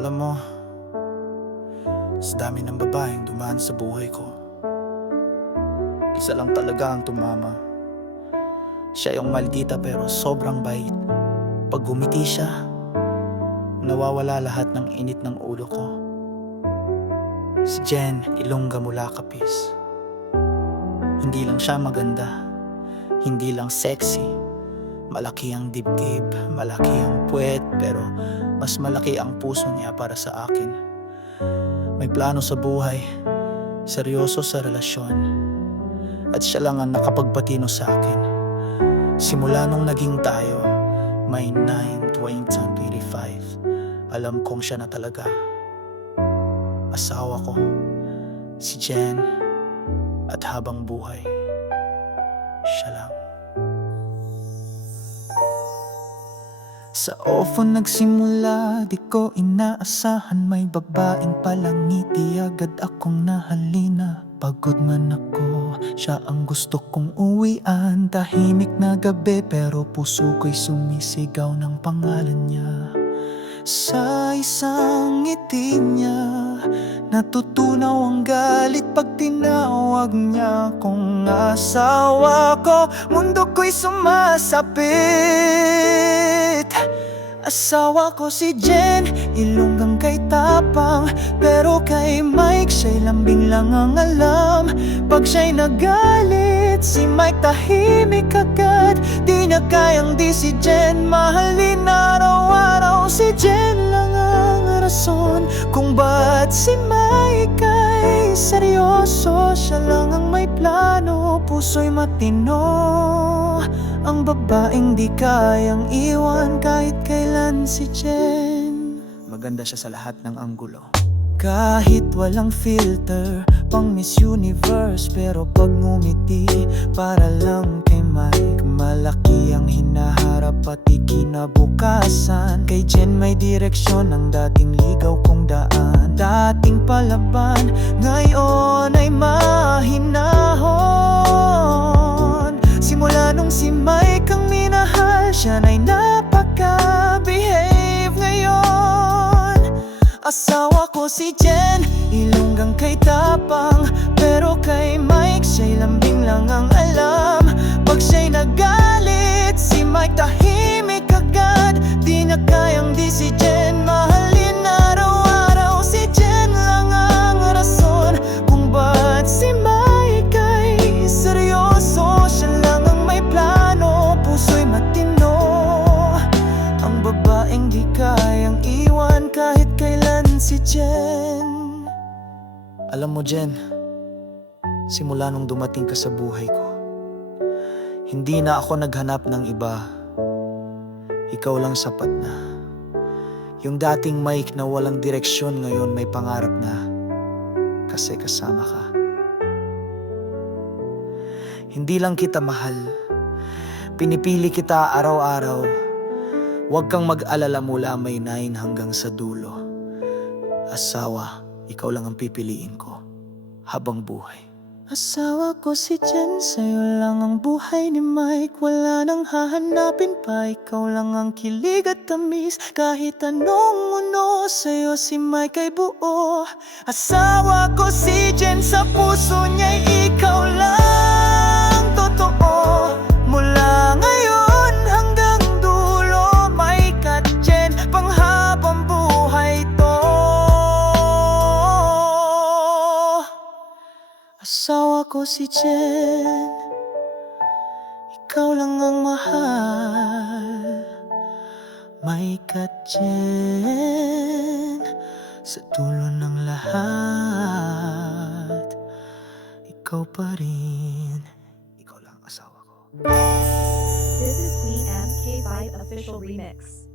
Alam mo, sa dami ng babaeng dumaan sa buhay ko, isa lang talaga ang tumama. Siya yung maldita pero sobrang bait. Pag gumiti siya, nawawala lahat ng init ng ulo ko. Si Jen Ilongga mula Capiz. Hindi lang siya maganda, hindi lang sexy. Malaki ang dibdib, malaki ang puwet, pero mas malaki ang puso niya para sa akin. May plano sa buhay, seryoso sa relasyon, at siya lang ang nakapagpatino sa akin. Simula nung naging tayo, May 9, 2025, alam kong siya na talaga. Asawa ko, si Jen, at habang buhay, siya lang. Sa ofo nagsimula, di ko inaasahan may babaeng palangiti, agad akong nahalina. Pagod man ako, siya ang gusto kong uwian. Tahimik na gabi pero puso ko'y sumisigaw ng pangalan niya. Sa isang ngiti niya, natutunaw ang galit pag tinawag niya akong asawa ko. Mundo ko'y sumasapit. Asawa ko si Jen, Ilonggang kay tapang, pero kay Mike siya'y lambing lang ang alam. Pag siya'y nagalit, si Mike tahimik agad. Di na kayang di si Jen mahalin araw-araw. Si Jen lang ang rason kung ba't si Mike ay seryoso. Siya lang ang may plano, puso'y matino. Ang babaeng di kayang iwan kahit kailan si Jen. Maganda siya sa lahat ng anggulo. Kahit walang filter, pang Miss Universe. Pero pag ngumiti, para lang kay Mike, malaki ang hinaharap pati kinabukasan. Kay Jen may direksyon ang dating ligaw kong daan. Dating palaban, ngayon ay mahinahon. Simula nung si Mike ang minahal, siya na'y napaka-behave ngayon. Asawa ko si Jen, Ilonggang kay tapang, pero kay Mike siya'y lambing lang ang alam. Pag siya'y nagalit, si Mike tahimik agad. Di na kayang di si Jen mahalin araw-araw. Si Jen lang ang rason kung ba't si Mike ay seryoso. Siya lang ang may plano, puso'y matino. Ang babaeng di kayang iwan kahit kailan si Jen. Alam mo Jen, simula nung dumating ka sa buhay ko, hindi na ako naghanap ng iba. Ikaw lang sapat na. Yung dating Mike na walang direksyon, ngayon may pangarap na. Kasi kasama ka. Hindi lang kita mahal, pinipili kita araw-araw. Huwag kang mag-alala mula May 9 hanggang sa dulo. Asawa, ikaw lang ang pipiliin ko habang buhay. Asawa ko si Jen, sa'yo lang ang buhay ni Mike. Wala nang hahanapin pa, ikaw lang ang kilig at tamis. Kahit anong uno, sa'yo si Mike ay buo. Asawa ko si Jen, sa puso niya'y ikaw lang totoo. Mula ngayon hanggang dulo, Mike at Jen, panghabang buhay to. Asawa ko si Jen, ikaw lang ang mahal. Mike at Jen, sa dulo ng lahat, ikaw pa rin. Ikaw lang ang asawa ko. This is Queen MK5 Official Remix.